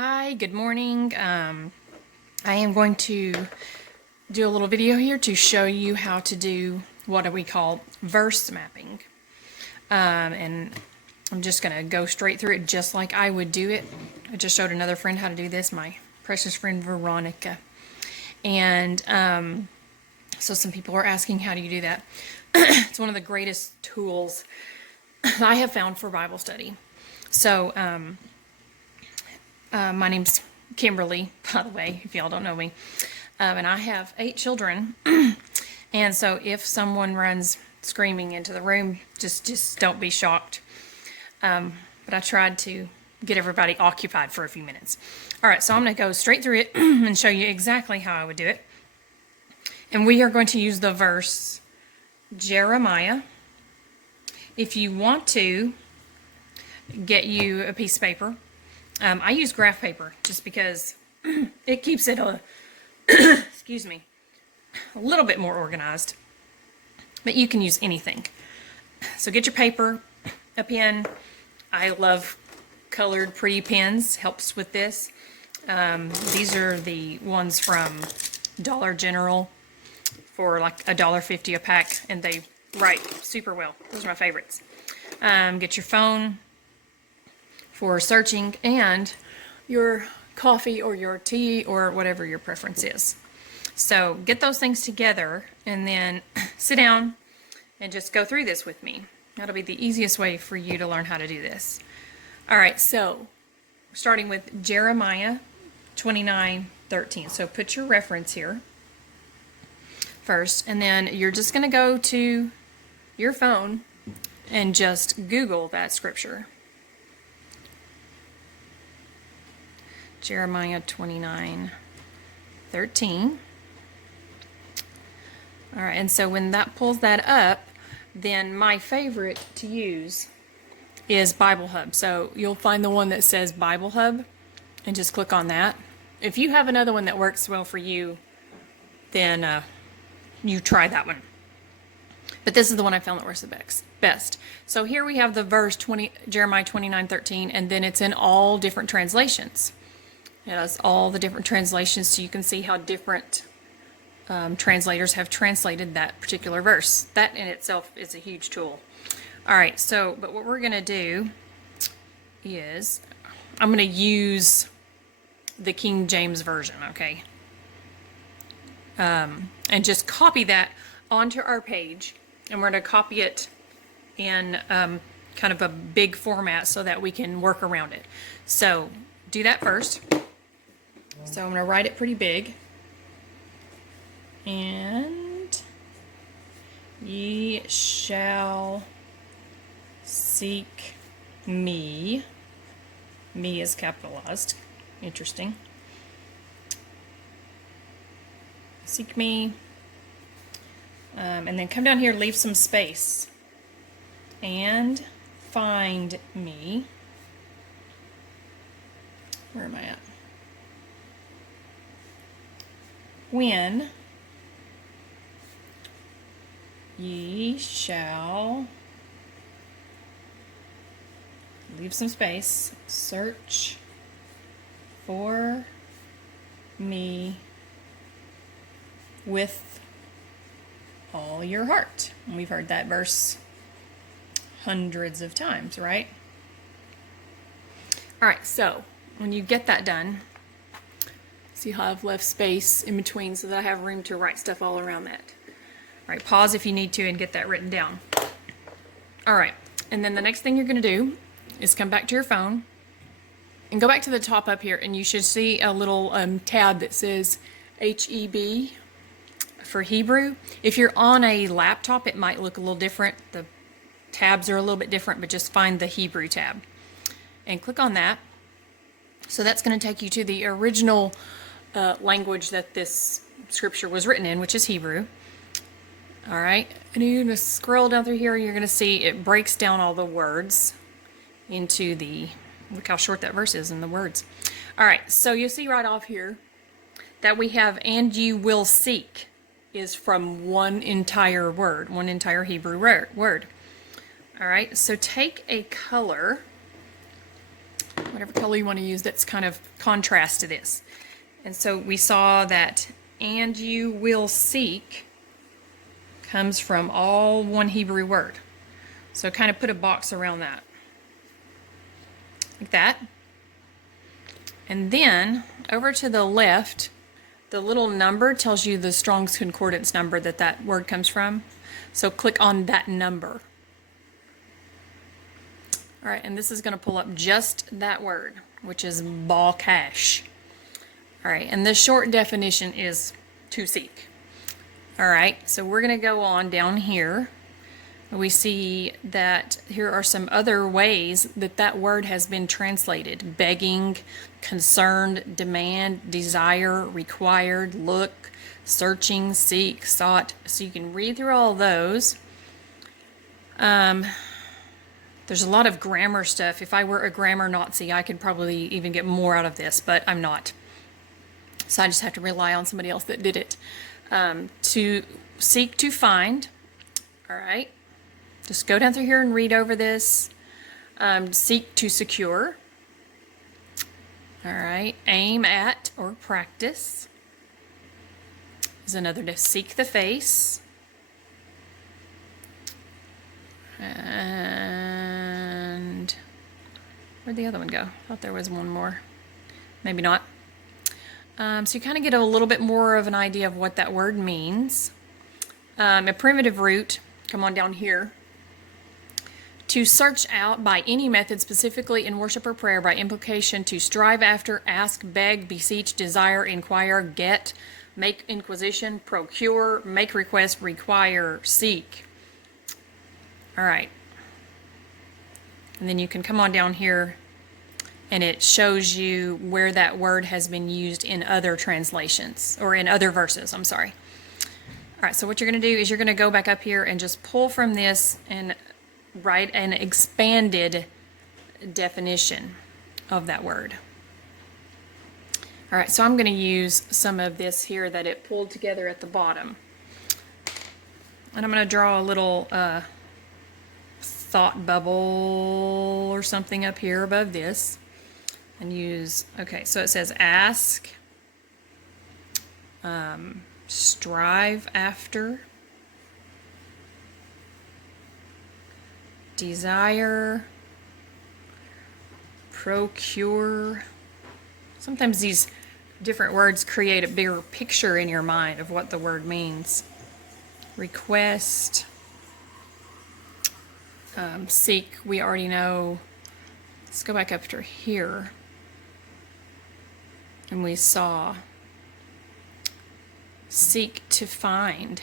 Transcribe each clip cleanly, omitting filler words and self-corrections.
Hi, good morning. I am going to do a little video here to show you how to do what we call verse mapping. And I'm just going to go straight through it just like I would do it. I just showed another friend how to do this, my precious friend Veronica. And so some people are asking, how do you do that? It's one of the greatest tools I have found for Bible study. So, my name's Kimberly, by the way, if y'all don't know me. And I have 8 children. And so if someone runs screaming into the room, just don't be shocked. But I tried to get everybody occupied for a few minutes. All right, so I'm going to go straight through it and show you exactly how I would do it. And we are going to use the verse Jeremiah. If you want to, get you a piece of paper. I use graph paper just because it keeps it excuse me, a little bit more organized, but you can use anything. So get your paper, a pen. I love colored pretty pens, helps with this. These are the ones from Dollar General for like $1.50 a pack, and they write super well. Those are my favorites. Get your phone for searching, and your coffee or your tea or whatever your preference is. So get those things together and then sit down and just go through this with me. That'll be the easiest way for you to learn how to do this. All right, so starting with Jeremiah 29:13. So put your reference here first, and then you're just going to go to your phone and just Google that scripture. Jeremiah 29:13. All right, and so when that pulls that up, then my favorite to use is BibleHub. So you'll find the one that says BibleHub and just click on that. If you have another one that works well for you, then you try that one. But this is the one I found that works the best. So here we have the verse Jeremiah 29:13, and then it's in all different translations. It has all the different translations, so you can see how different translators have translated that particular verse. That in itself is a huge tool. All right, so, but what we're going to do is, I'm going to use the King James Version, okay? And just copy that onto our page, and we're going to copy it in kind of a big format so that we can work around it. So, do that first. So I'm going to write it pretty big. And ye shall seek me. Me is capitalized. Interesting. Seek me. And then come down here, leave some space. And find me. Where am I at? When ye shall, leave some space, search for me with all your heart. And we've heard that verse hundreds of times, right? All right, so when you get that done, see how I've left space in between so that I have room to write stuff all around that. All right, pause if you need to and get that written down. All right, and then the next thing you're going to do is come back to your phone and go back to the top up here, and you should see a little tab that says HEB for Hebrew. If you're on a laptop, it might look a little different. The tabs are a little bit different, but just find the Hebrew tab and click on that. So that's going to take you to the original language that this scripture was written in, which is Hebrew. All right, and you're going to scroll down through here. You're going to see it breaks down all the words into the, look how short that verse is in the words. All right, so you'll see right off here that we have, and you will seek, is from one entire word, one entire Hebrew word. All right, so take a color whatever color you want to use that's kind of contrast to this. And so we saw that "and you will seek" comes from all one Hebrew word. So kind of put a box around that. Like that. And then over to the left, the little number tells you the Strong's Concordance number that word comes from. So click on that number. All right, and this is going to pull up just that word, which is balkash. All right, and the short definition is to seek. All right, so we're going to go on down here. We see that here are some other ways that word has been translated: begging, concerned, demand, desire, required, look, searching, seek, sought. So you can read through all those. There's a lot of grammar stuff. If I were a grammar Nazi, I could probably even get more out of this, but I'm not. So I just have to rely on somebody else that did it. To seek, to find. All right. Just go down through here and read over this. Seek, to secure. All right. Aim at or practice is another. To seek the face. And where'd the other one go? I thought there was one more. Maybe not. So you kind of get a little bit more of an idea of what that word means. A primitive root, come on down here. To search out by any method, specifically in worship or prayer, by implication, to strive after, ask, beg, beseech, desire, inquire, get, make inquisition, procure, make request, require, seek. All right. And then you can come on down here and it shows you where that word has been used in other translations, or in other verses, I'm sorry. All right, so what you're going to do is you're going to go back up here and just pull from this and write an expanded definition of that word. All right, so I'm going to use some of this here that it pulled together at the bottom. And I'm going to draw a little thought bubble or something up here above this. And use, okay, so it says ask, strive after, desire, procure. Sometimes these different words create a bigger picture in your mind of what the word means. Request, seek, we already know. Let's go back up to here. And we saw seek, to find.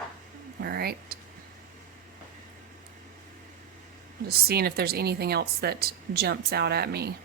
All right. I'm just seeing if there's anything else that jumps out at me.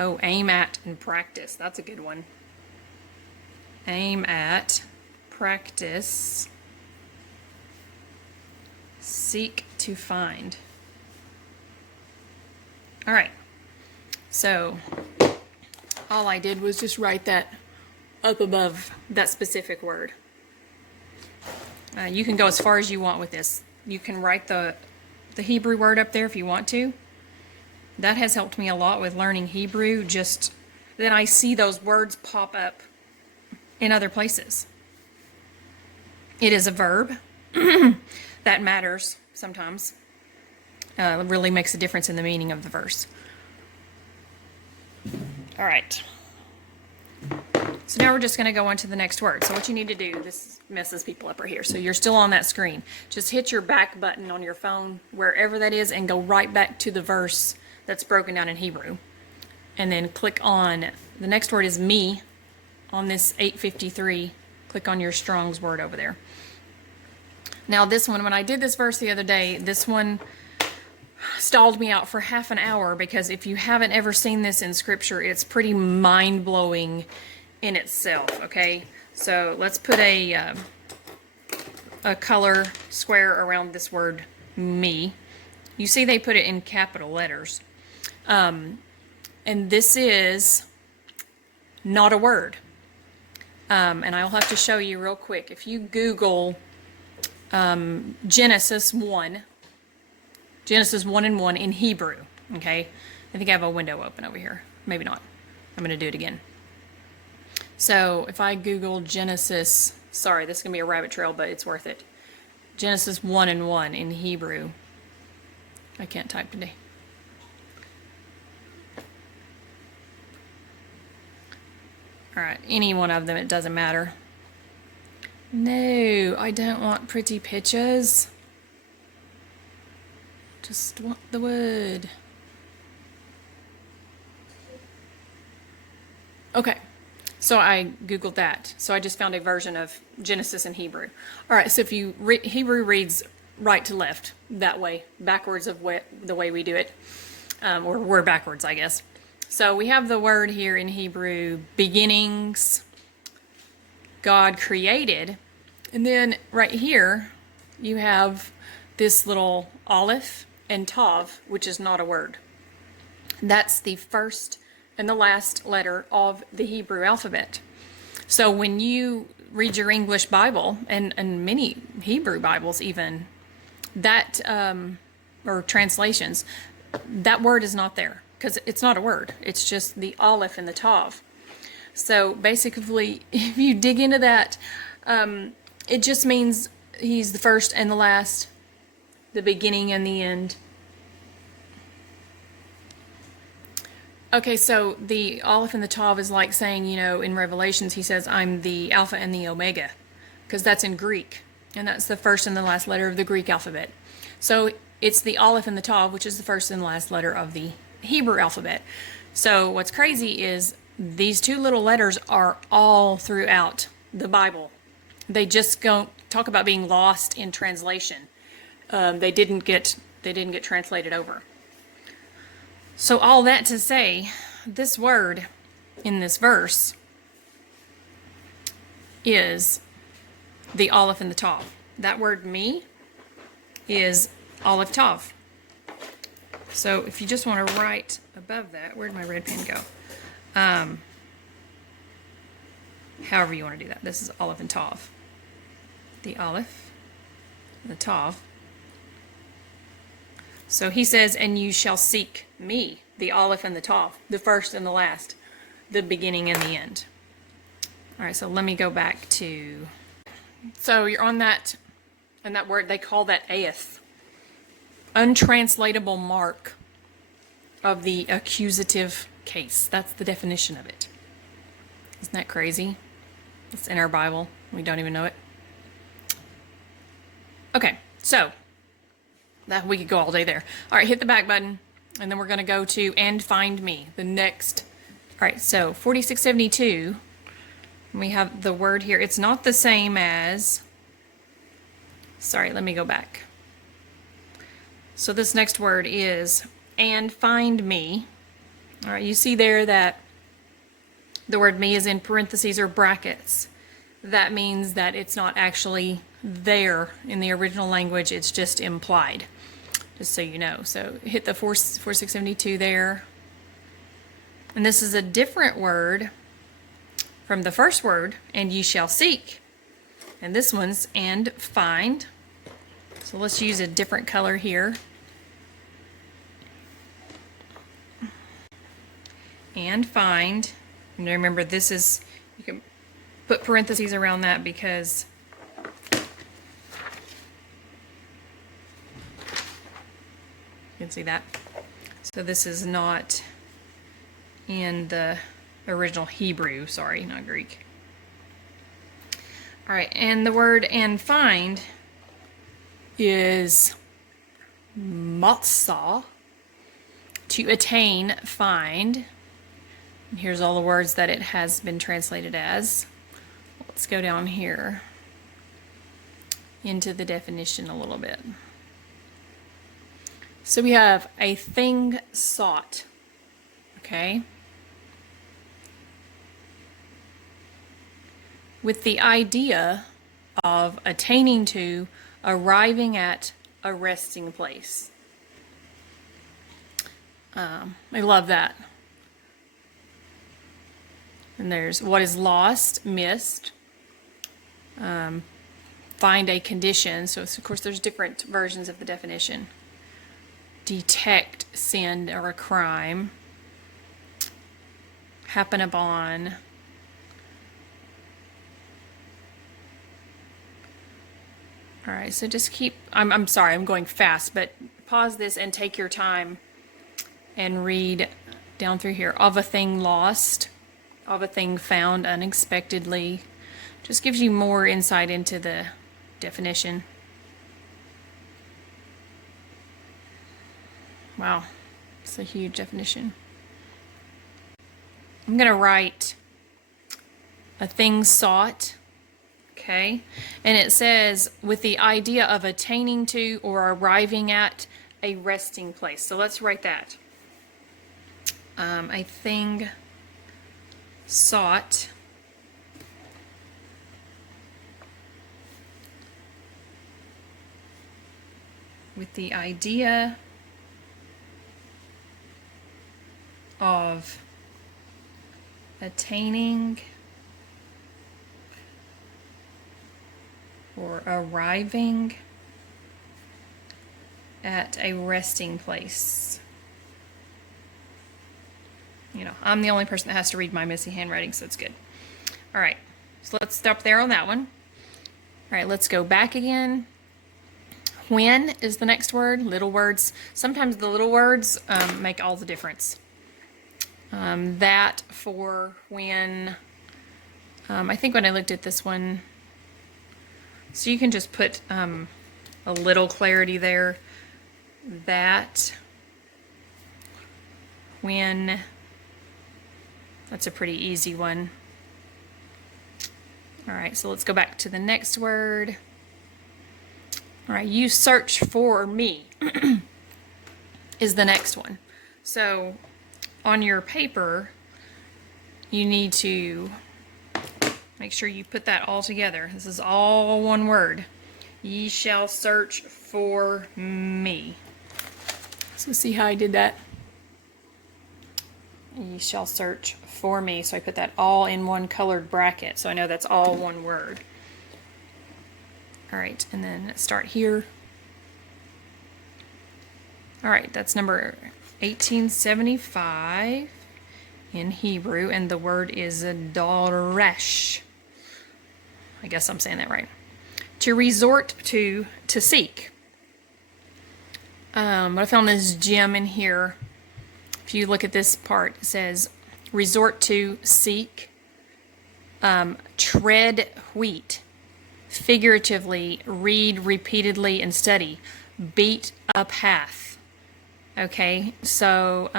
Oh, aim at and practice. That's a good one. Aim at, practice, seek, to find. All right, so all I did was just write that up above that specific word. You can go as far as you want with this. You can write the Hebrew word up there if you want to. That has helped me a lot with learning Hebrew. Just then I see those words pop up in other places. It is a verb. That matters sometimes. It really makes a difference in the meaning of the verse. All right. So now we're just going to go on to the next word. So what you need to do, this messes people up right here. So you're still on that screen. Just hit your back button on your phone, wherever that is, and go right back to the verse that's broken down in Hebrew. And then click on, the next word is me, on this 853. Click on your Strong's word over there. Now this one, when I did this verse the other day, this one stalled me out for half an hour, because if you haven't ever seen this in scripture, it's pretty mind-blowing in itself. Okay, so let's put a color square around this word me. You see they put it in capital letters, and this is not a word, and I'll have to show you real quick. If you Google Genesis 1, Genesis 1 and 1 in Hebrew, okay? I think I have a window open over here. Maybe not. I'm going to do it again. So if I Google Genesis, sorry, this is going to be a rabbit trail, but it's worth it. Genesis 1 and 1 in Hebrew. I can't type today. All right, any one of them, it doesn't matter. No, I don't want pretty pictures. Just want the word. Okay, so I Googled that. So I just found a version of Genesis in Hebrew. All right, so if you Hebrew reads right to left, that way, backwards of the way we do it, or we're backwards, I guess. So we have the word here in Hebrew, beginnings, God created, and then right here you have this little aleph and tav, which is not a word. That's the first and the last letter of the Hebrew alphabet. So when you read your English Bible, and many Hebrew Bibles even, that, or translations, that word is not there, because it's not a word. It's just the aleph and the tav. So basically, if you dig into that, it just means he's the first and the last, the beginning and the end. Okay, so the aleph and the tav is like saying, you know, in Revelations, he says, I'm the Alpha and the Omega, because that's in Greek, and that's the first and the last letter of the Greek alphabet. So it's the aleph and the tav, which is the first and last letter of the Hebrew alphabet. So what's crazy is these two little letters are all throughout the Bible. They just don't talk about being lost in translation. They didn't get translated over. So all that to say, this word in this verse is the aleph and the tav. That word me is aleph tav. So if you just want to write above that, where'd my red pen go? However you want to do that. This is aleph and tav. The aleph, the tav. So he says, and you shall seek me, the aleph and the tav, the first and the last, the beginning and the end. All right, so let me go back to, so you're on that, and that word, they call that aeth, untranslatable mark of the accusative case. That's the definition of it. Isn't that crazy? It's in our Bible. We don't even know it. Okay, so that we could go all day there. All right, hit the back button, and then we're going to go to and find me, the next. All right, so 4672, we have the word here. It's not the same as, sorry, let me go back. So this next word is and find me. All right, you see there that the word me is in parentheses or brackets. That means that it's not actually there in the original language, it's just implied. Just so you know. So hit the 4672 there. And this is a different word from the first word, and ye shall seek. And this one's and find. So let's use a different color here. And find. And remember, this is, you can put parentheses around that because you can see that. So this is not in the original Hebrew, sorry, not Greek. All right, and the word and find is matzah, to attain, find. And here's all the words that it has been translated as. Let's go down here into the definition a little bit. So we have a thing sought, okay? With the idea of attaining to, arriving at a resting place. I love that. And there's what is lost, missed. Find a condition. So of course there's different versions of the definition. detect sin or a crime, happen upon, all right, so just keep, I'm sorry, I'm going fast, but pause this and take your time and read down through here. Of a thing lost, of a thing found unexpectedly. Just gives you more insight into the definition. Wow, it's a huge definition. I'm going to write a thing sought. Okay, and it says with the idea of attaining to or arriving at a resting place. So let's write that. A thing sought with the idea of attaining or arriving at a resting place. You know, I'm the only person that has to read my messy handwriting, so it's good. All right, so let's stop there on that one. All right, let's go back again. When is the next word. Little words. Sometimes the little words make all the difference. That, for, when. I think when I looked at this one, so you can just put a little clarity there. That, when. That's a pretty easy one. All right, so let's go back to the next word. All right, you search for me is the next one. So on your paper, you need to make sure you put that all together. This is all one word. Ye shall search for me. So see how I did that? Ye shall search for me. So I put that all in one colored bracket, so I know that's all one word. All right, and then start here. All right, that's number 1875 in Hebrew, and the word is doresh. I guess I'm saying that right. To resort to seek. But I found this gem in here. If you look at this part, it says resort to, seek, tread wheat, figuratively, read repeatedly and study, beat a path. Okay, so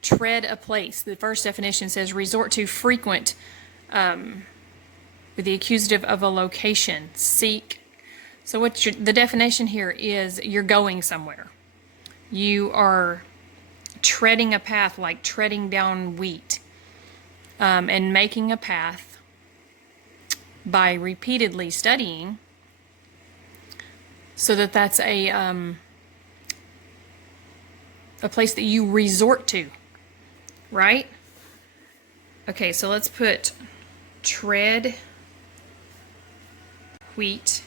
tread a place. The first definition says resort to, frequent, with the accusative of a location, seek. So what the definition here is you're going somewhere. You are treading a path, like treading down wheat, and making a path by repeatedly studying, so that's a place that you resort to, right? Okay, so let's put tread wheat,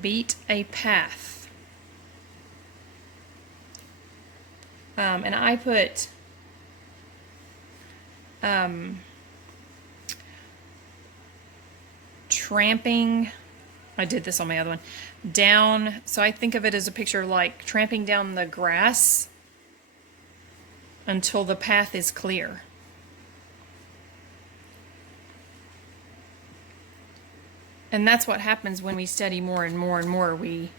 beat a path. And I put tramping, I did this on my other one, down, so I think of it as a picture like tramping down the grass until the path is clear. And that's what happens when we study more and more and more. We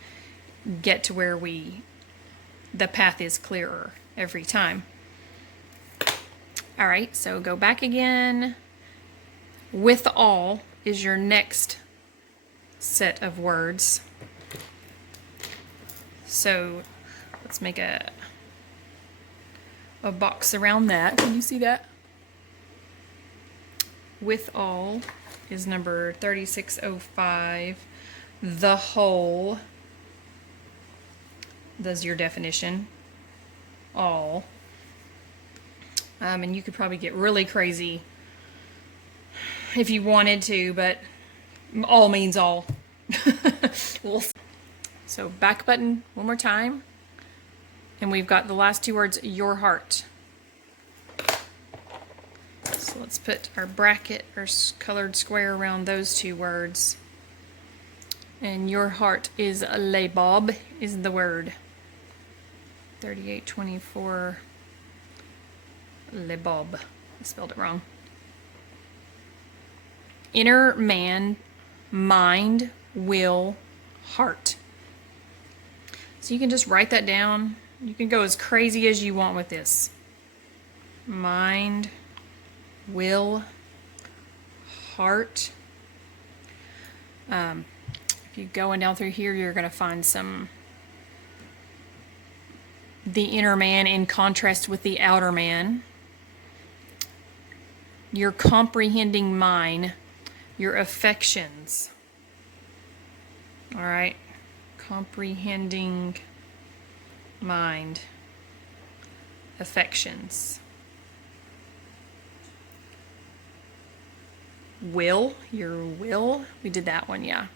get to where the path is clearer every time. All right, so go back again. With all is your next set of words. So let's make a box around that. Can you see that? With all is number 3605. The whole, that's your definition. All. And you could probably get really crazy if you wanted to, but all means all. So back button one more time. And we've got the last two words, your heart. So let's put our bracket or colored square around those two words. And your heart is le bob is the word. 3824 le bob. I spelled it wrong. Inner man, mind, will, heart. So you can just write that down. You can go as crazy as you want with this. Mind, will, heart. If you're going down through here, you're going to find the inner man in contrast with the outer man. Your comprehending mind, your affections. All right, comprehending mind, affections. Will, your will. We did that one, yeah.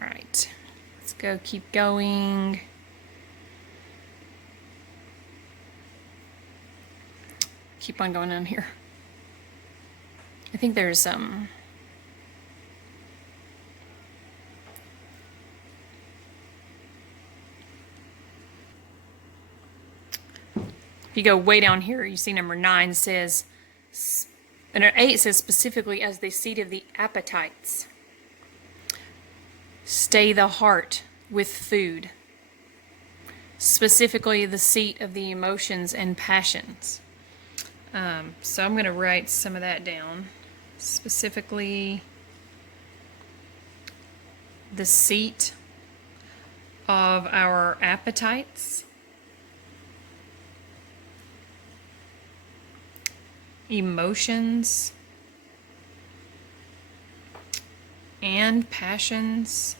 All right, let's go, keep going. Keep on going on here. I think there's if you go way down here, you see number 9 says, and 8 says specifically as the seat of the appetites. Stay the heart with food. Specifically the seat of the emotions and passions. So I'm going to write some of that down. Specifically, the seat of our appetites, emotions, and passions.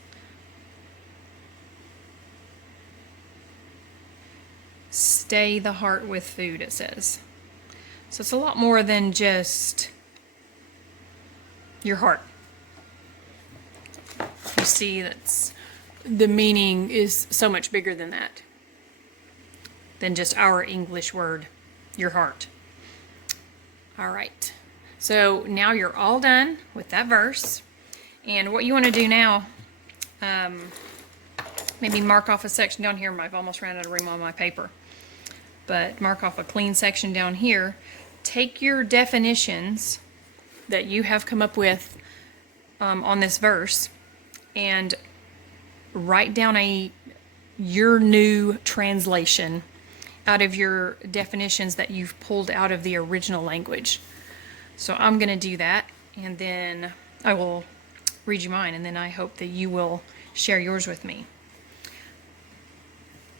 Stay the heart with food, it says. So it's a lot more than just your heart. You see, the meaning is so much bigger than that, than just our English word, your heart. All right, so now you're all done with that verse. And what you want to do now, maybe mark off a section down here. I've almost ran out of room on my paper. But mark off a clean section down here. Take your definitions that you have come up with on this verse and write down your new translation out of your definitions that you've pulled out of the original language. So I'm going to do that, and then I will read you mine, and then I hope that you will share yours with me.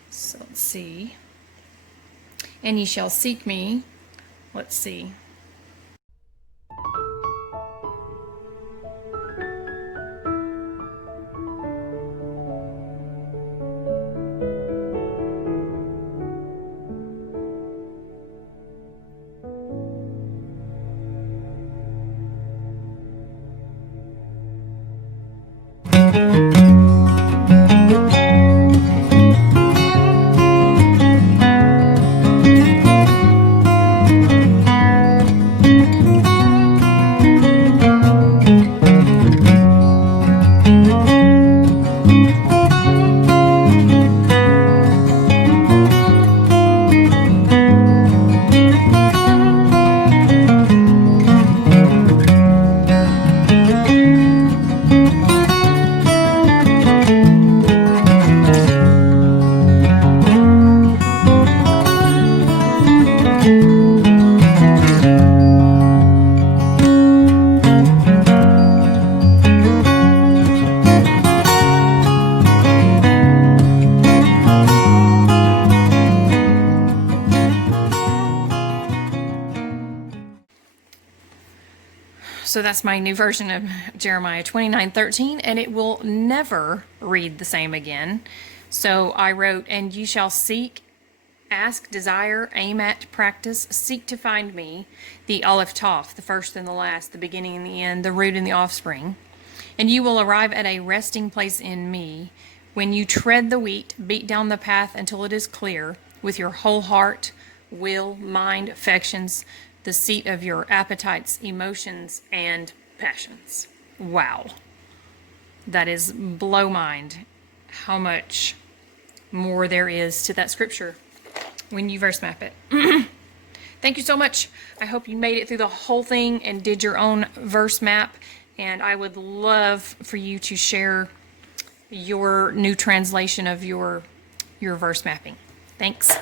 So let's see. And ye shall seek me. Let's see. So that's my new version of Jeremiah 29:13, and it will never read the same again. So I wrote, and ye shall seek, ask, desire, aim at, practice, seek to find me, the Aleph Toph, the first and the last, the beginning and the end, the root and the offspring. And you will arrive at a resting place in me, When you tread the wheat, beat down the path until it is clear with your whole heart, will, mind, affections, the seat of your appetites, emotions, and passions. Wow. That is blow mind how much more there is to that scripture when you verse map it. Thank you so much. I hope you made it through the whole thing and did your own verse map. And I would love for you to share your new translation of your verse mapping. Thanks.